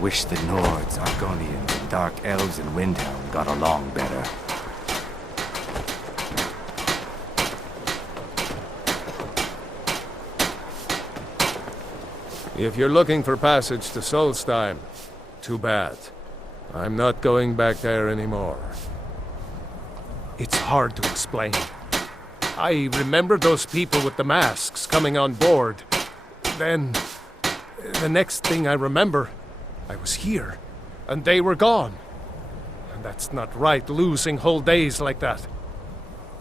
wish the Nords, Argonians, and Dark Elves in Windhelm got along better. If you're looking for passage to Solstheim, too bad. I'm not going back there anymore. It's hard to explain. I remember those people with the masks coming on board. Then, the next thing I remember, I was here, and they were gone. And that's not right, losing whole days like that.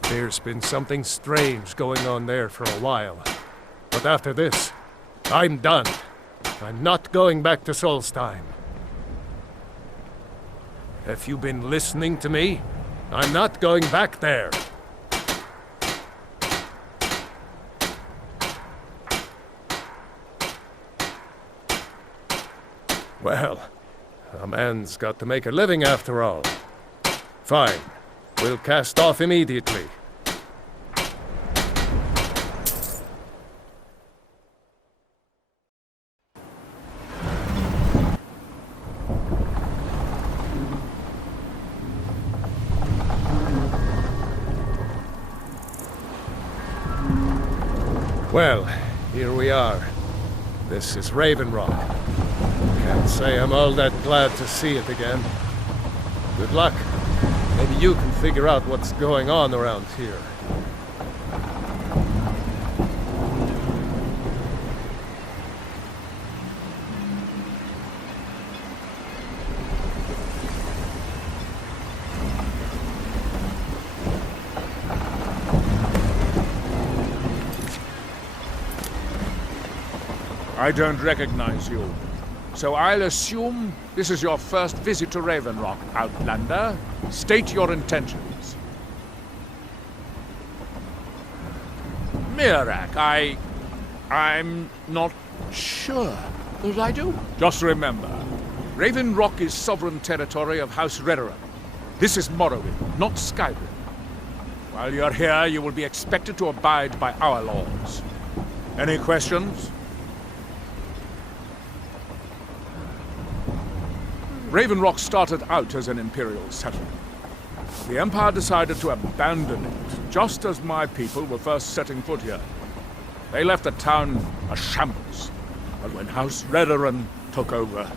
There's been something strange going on there for a while. But after this, I'm done. I'm not going back to Solstheim. Have you been listening to me? I'm not going back there. Well, a man's got to make a living after all. Fine. We'll cast off immediately. Well, here we are. This is Raven Rock. Can't say I'm all that glad to see it again. Good luck. Maybe you can figure out what's going on around here. I don't recognize you. So I'll assume this is your first visit to Raven Rock, Outlander. State your intentions. Mirak, I'm not sure that I do. Just remember, Raven Rock is sovereign territory of House Redoran. This is Morrowind, not Skyrim. While you're here, you will be expected to abide by our laws. Any questions? Raven Rock started out as an Imperial settlement. The Empire decided to abandon it, just as my people were first setting foot here. They left the town a shambles, but when House Redoran took over,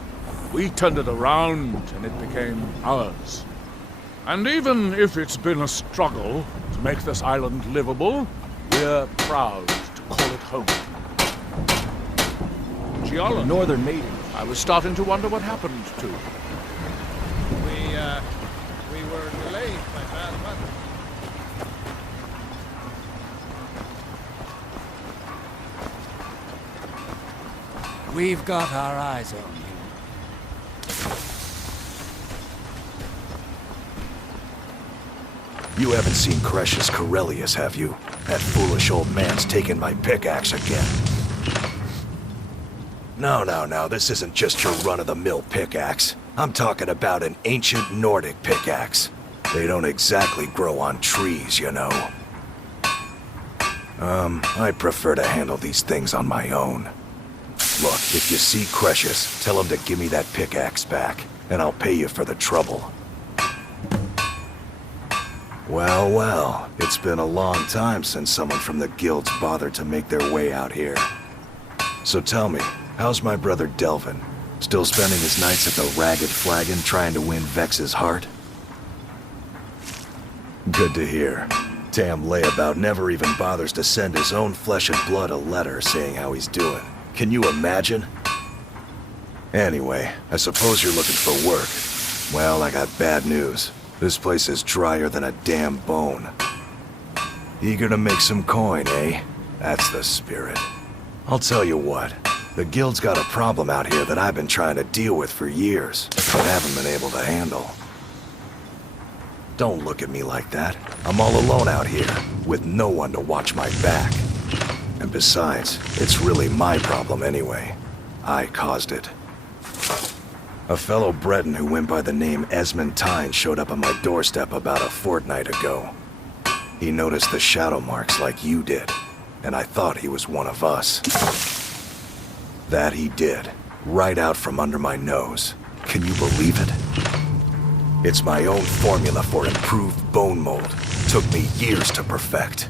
we turned it around and it became ours. And even if it's been a struggle to make this island livable, we're proud to call it home. Giallo, Northern maiden. I was starting to wonder what happened to. We were delayed by bad weather. We've got our eyes on you. You haven't seen Cretius Corellius, have you? That foolish old man's taken my pickaxe again. No, this isn't just your run-of-the-mill pickaxe. I'm talking about an ancient Nordic pickaxe. They don't exactly grow on trees, you know. I prefer to handle these things on my own. Look, if you see Cretius, tell him to give me that pickaxe back, and I'll pay you for the trouble. Well, it's been a long time since someone from the guilds bothered to make their way out here. So tell me, how's my brother Delvin? Still spending his nights at the Ragged Flagon trying to win Vex's heart? Good to hear. Tam Layabout never even bothers to send his own flesh and blood a letter saying how he's doing. Can you imagine? Anyway, I suppose you're looking for work. Well, I got bad news. This place is drier than a damn bone. Eager to make some coin, eh? That's the spirit. I'll tell you what. The guild's got a problem out here that I've been trying to deal with for years, but haven't been able to handle. Don't look at me like that. I'm all alone out here, with no one to watch my back. And besides, it's really my problem anyway. I caused it. A fellow Breton who went by the name Esmond Tyne showed up on my doorstep about a fortnight ago. He noticed the shadow marks like you did, and I thought he was one of us. That he did, right out from under my nose. Can you believe it? It's my own formula for improved bone mold. Took me years to perfect.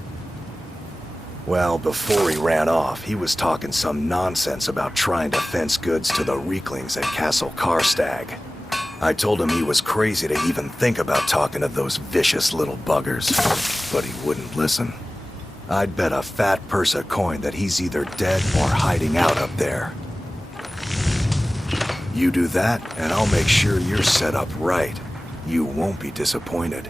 Well, before he ran off, he was talking some nonsense about trying to fence goods to the Reeklings at Castle Karstag. I told him he was crazy to even think about talking to those vicious little buggers, but he wouldn't listen. I'd bet a fat purse of coin that he's either dead or hiding out up there. You do that, and I'll make sure you're set up right. You won't be disappointed.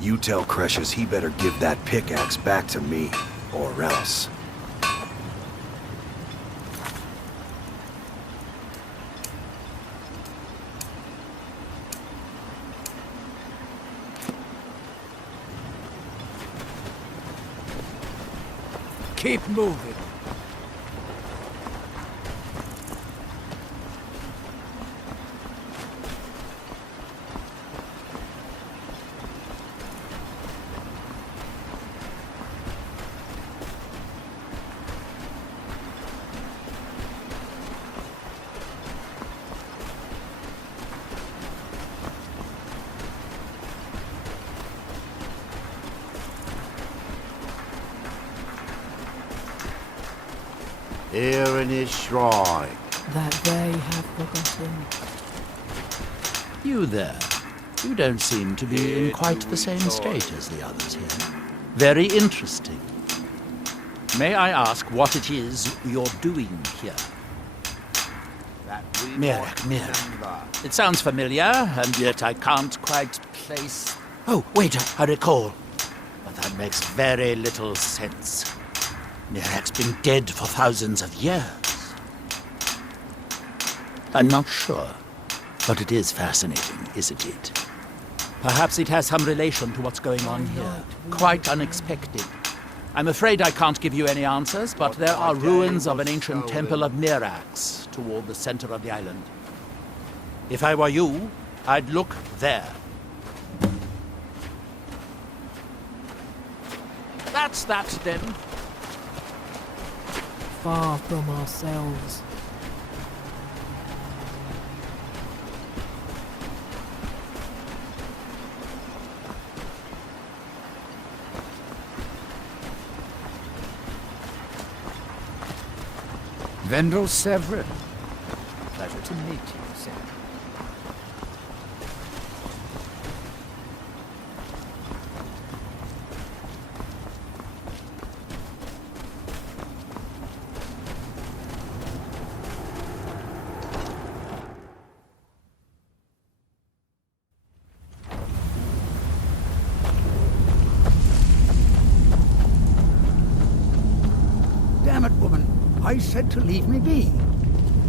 You tell Cresius he better give that pickaxe back to me, or else. Keep moving. Here in his shrine. That they have forgotten. You there. You don't seem to be in quite the same state as the others here. Very interesting. May I ask what it is you're doing here? Mirak. It sounds familiar, and yet I can't quite place... Oh, wait, I recall. But that makes very little sense. Mirak's been dead for thousands of years. I'm not sure, but it is fascinating, isn't it? Perhaps it has some relation to what's going on here. Quite unexpected. I'm afraid I can't give you any answers, but there are ruins of an ancient temple of Mirax toward the center of the island. If I were you, I'd look there. That's that, then. Far from ourselves. Vendel Severin. Pleasure to meet you, sir. Damn it, woman. I said to leave me be.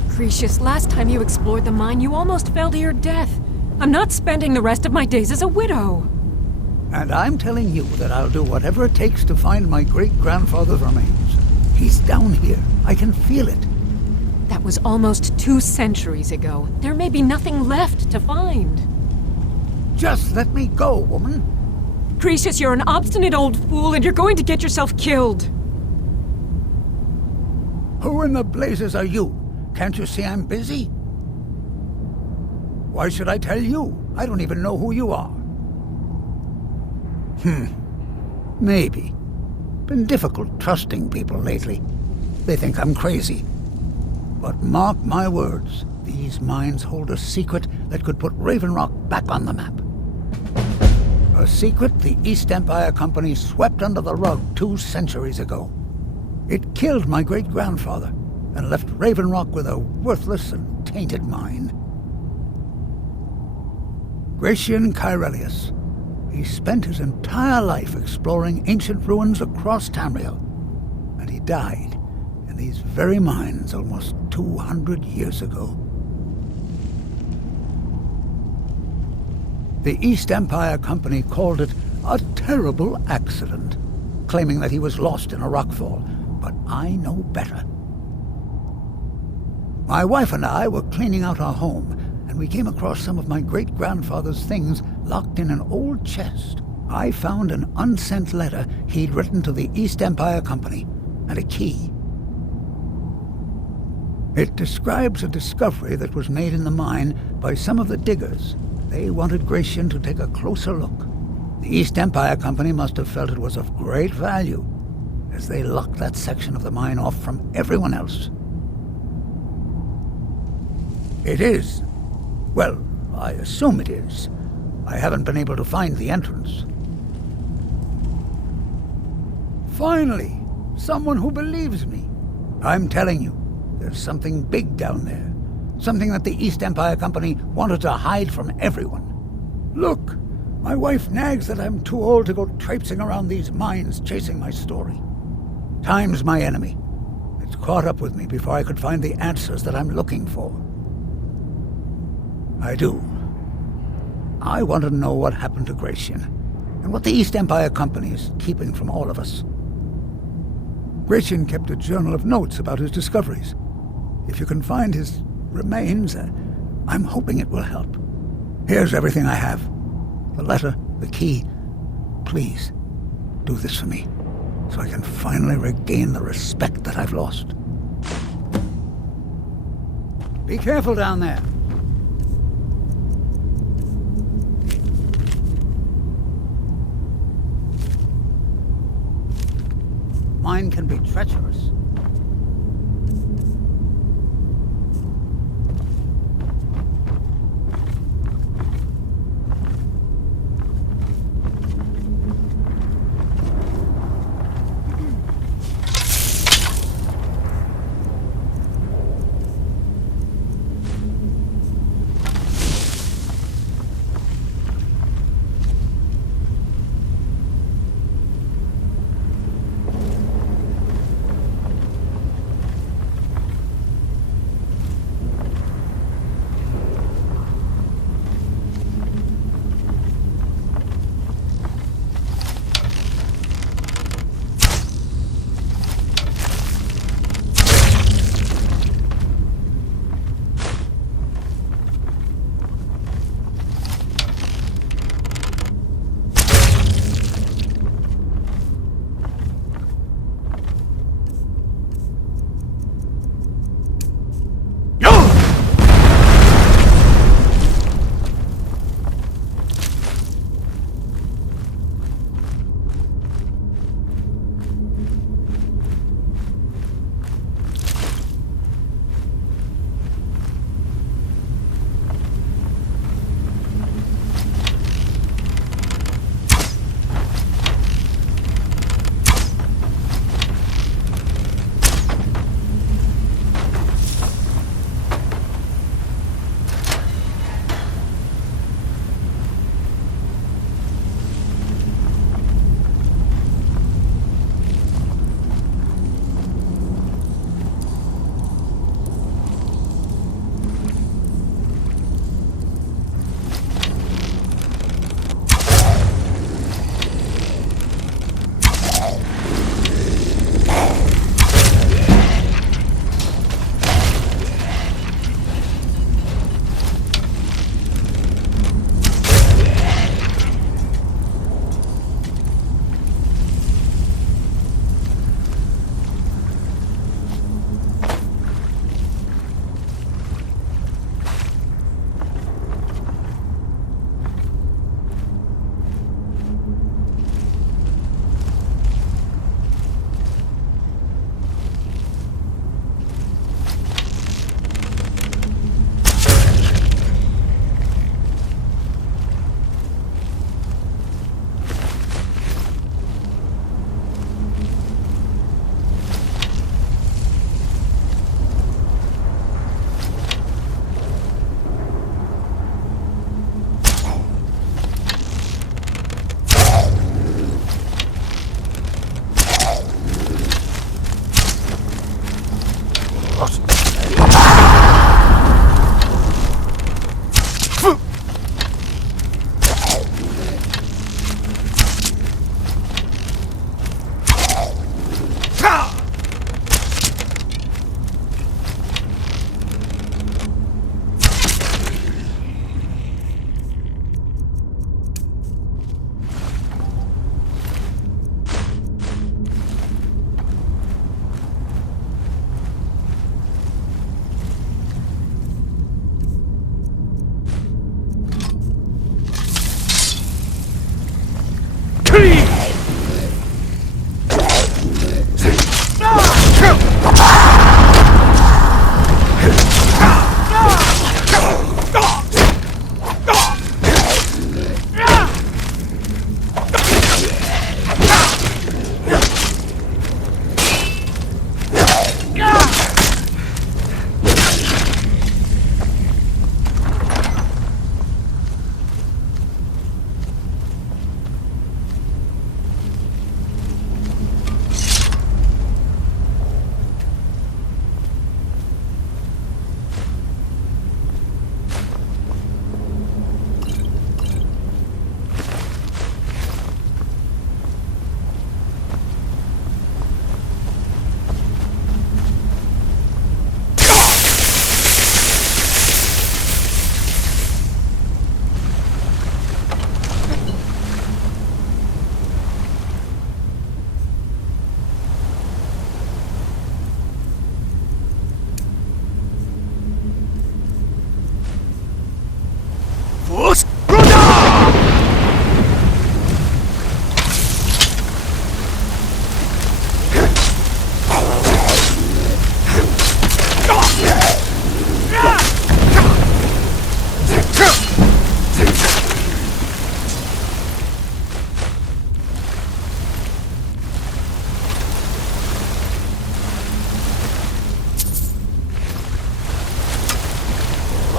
Cresius, last time you explored the mine, you almost fell to your death. I'm not spending the rest of my days as a widow. And I'm telling you that I'll do whatever it takes to find my great-grandfather's remains. He's down here. I can feel it. That was almost 2 centuries ago. There may be nothing left to find. Just let me go, woman. Cresius, you're an obstinate old fool, and you're going to get yourself killed. Who in the blazes are you? Can't you see I'm busy? Why should I tell you? I don't even know who you are. Maybe. Been difficult trusting people lately. They think I'm crazy. But mark my words, these mines hold a secret that could put Raven Rock back on the map. A secret the East Empire Company swept under the rug 2 centuries ago. It killed my great-grandfather and left Raven Rock with a worthless and tainted mine. Gratian Kyrelius. He spent his entire life exploring ancient ruins across Tamriel, and he died in these very mines almost 200 years ago. The East Empire Company called it a terrible accident, claiming that he was lost in a rockfall, but I know better. My wife and I were cleaning out our home, and we came across some of my great-grandfather's things locked in an old chest. I found an unsent letter he'd written to the East Empire Company, and a key. It describes a discovery that was made in the mine by some of the diggers. They wanted Gratian to take a closer look. The East Empire Company must have felt it was of great value, as they locked that section of the mine off from everyone else. It is. Well, I assume it is. I haven't been able to find the entrance. Finally, someone who believes me. I'm telling you, there's something big down there. Something that the East Empire Company wanted to hide from everyone. Look, my wife nags that I'm too old to go traipsing around these mines chasing my story. Time's my enemy. It's caught up with me before I could find the answers that I'm looking for. I do. I want to know what happened to Gratian, and what the East Empire Company is keeping from all of us. Gratian kept a journal of notes about his discoveries. If you can find his remains, I'm hoping it will help. Here's everything I have. The letter, the key. Please, do this for me, so I can finally regain the respect that I've lost. Be careful down there. Mine can be treacherous.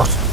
Ugh!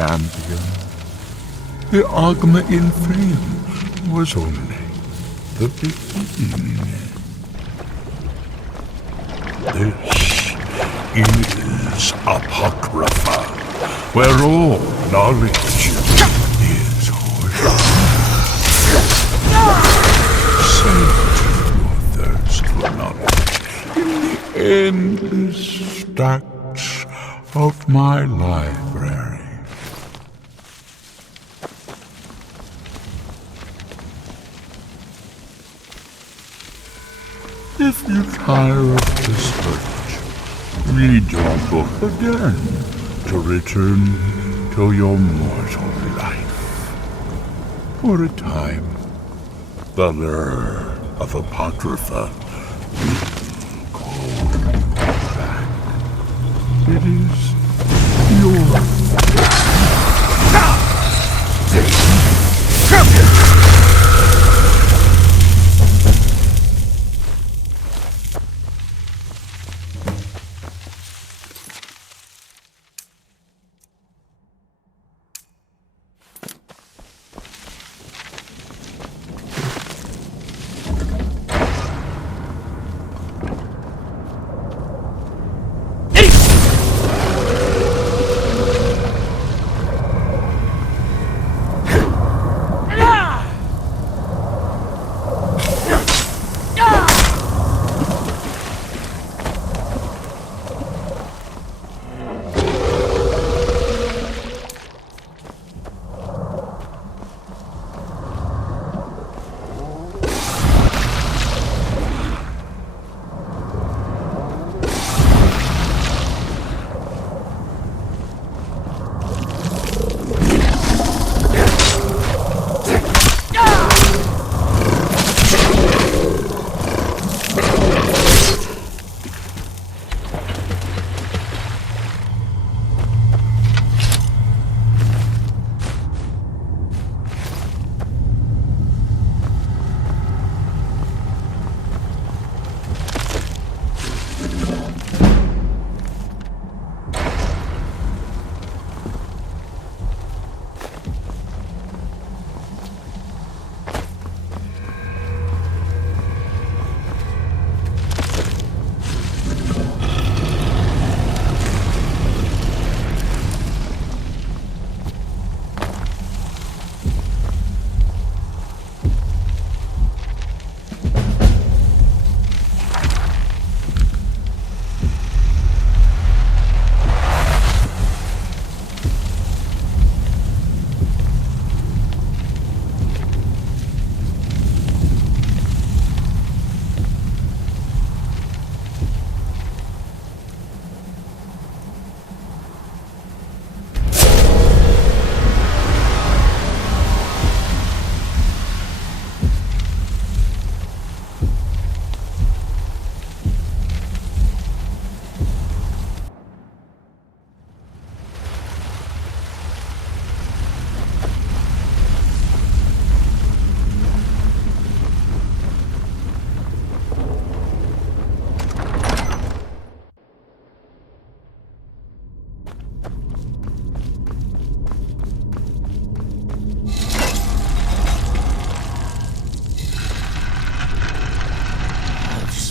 champion. The Ogma in fame was only the beginning. This is Apocrypha, where all knowledge is hushed. Sate your thirst for knowledge in the endless stacks of my library. If you tire of the search, read your book again to return to your mortal life. For a time, the lure of Apocrypha will call back. It is yours.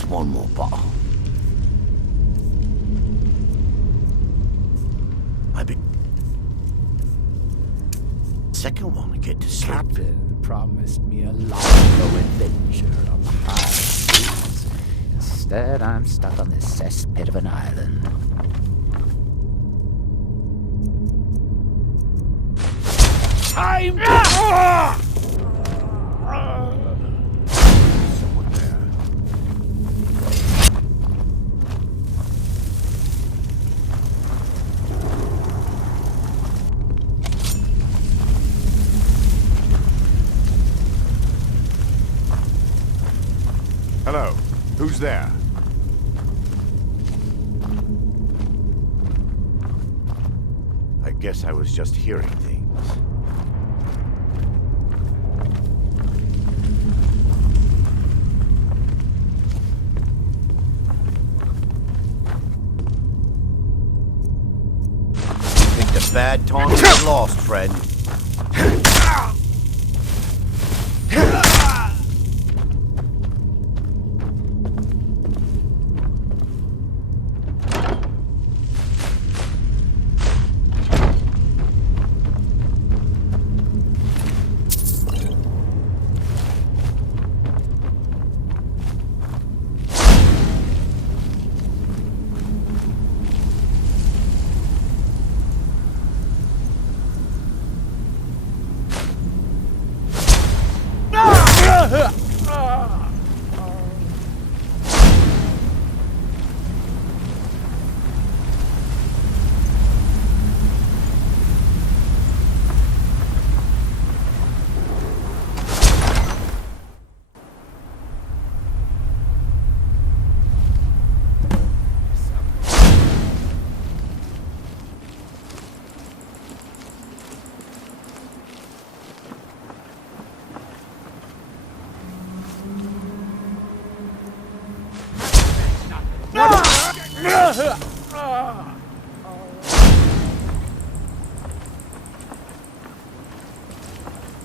One more bottle. Second one I get to sleep. Captain promised me a long adventure on the high seas. Instead, I'm stuck on this cesspit of an island. Time to... Someone there. Hello. Who's there? I guess I was just hearing things. bad time is lost, friend.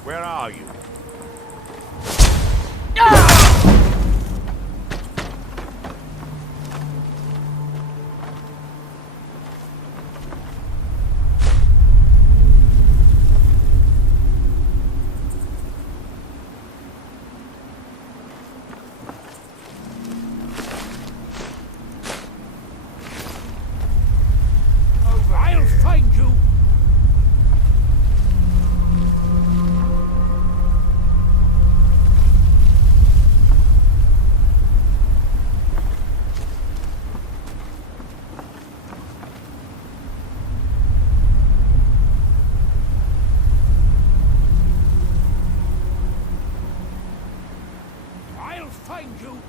Where are you? I'll find you! I'll find you!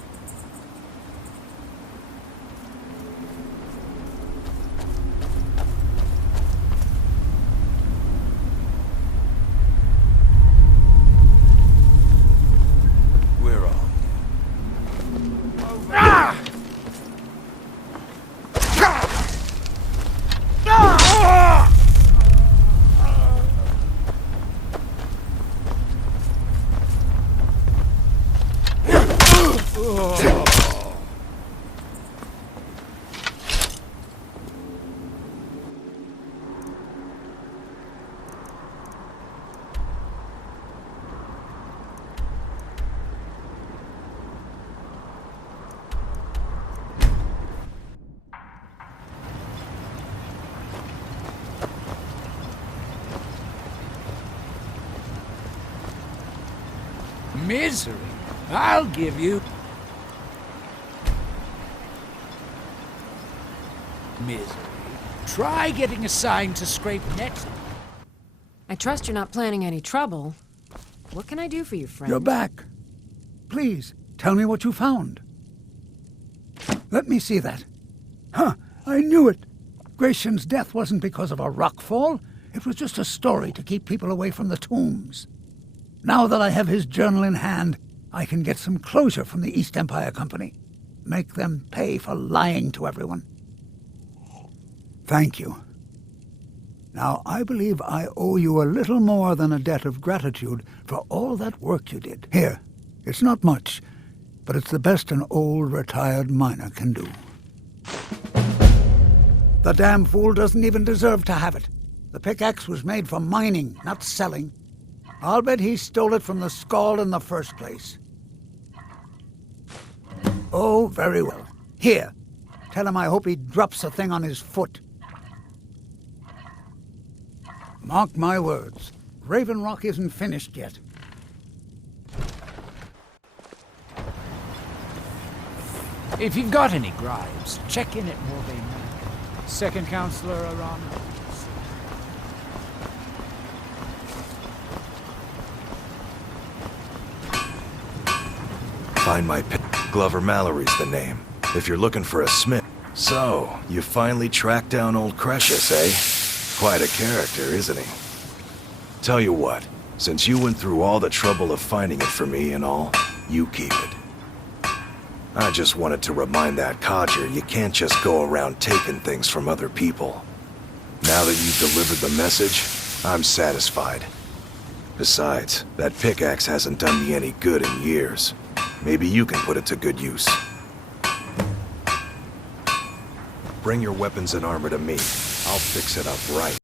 Where are Misery? I'll give you... misery. Try getting assigned to scrape next. I trust you're not planning any trouble. What can I do for you, friend? You're back. Please, tell me what you found. Let me see that. Huh, I knew it. Gratian's death wasn't because of a rock fall. It was just a story to keep people away from the tombs. Now that I have his journal in hand, I can get some closure from the East Empire Company. Make them pay for lying to everyone. Thank you. Now, I believe I owe you a little more than a debt of gratitude for all that work you did. Here, it's not much, but it's the best an old retired miner can do. The damn fool doesn't even deserve to have it. The pickaxe was made for mining, not selling. I'll bet he stole it from the Skald in the first place. Oh, very well. Here, tell him I hope he drops the thing on his foot. Mark my words, Raven Rock isn't finished yet. If you've got any gripes, check in at Morvain Manor. Second Counselor around. Find my pit. Glover Mallory's the name. If you're looking for a smith. So, you finally tracked down old Cretius, eh? Quite a character, isn't he? Tell you what, since you went through all the trouble of finding it for me and all, you keep it. I just wanted to remind that codger you can't just go around taking things from other people. Now that you've delivered the message, I'm satisfied. Besides, that pickaxe hasn't done me any good in years. Maybe you can put it to good use. Bring your weapons and armor to me. I'll fix it up right.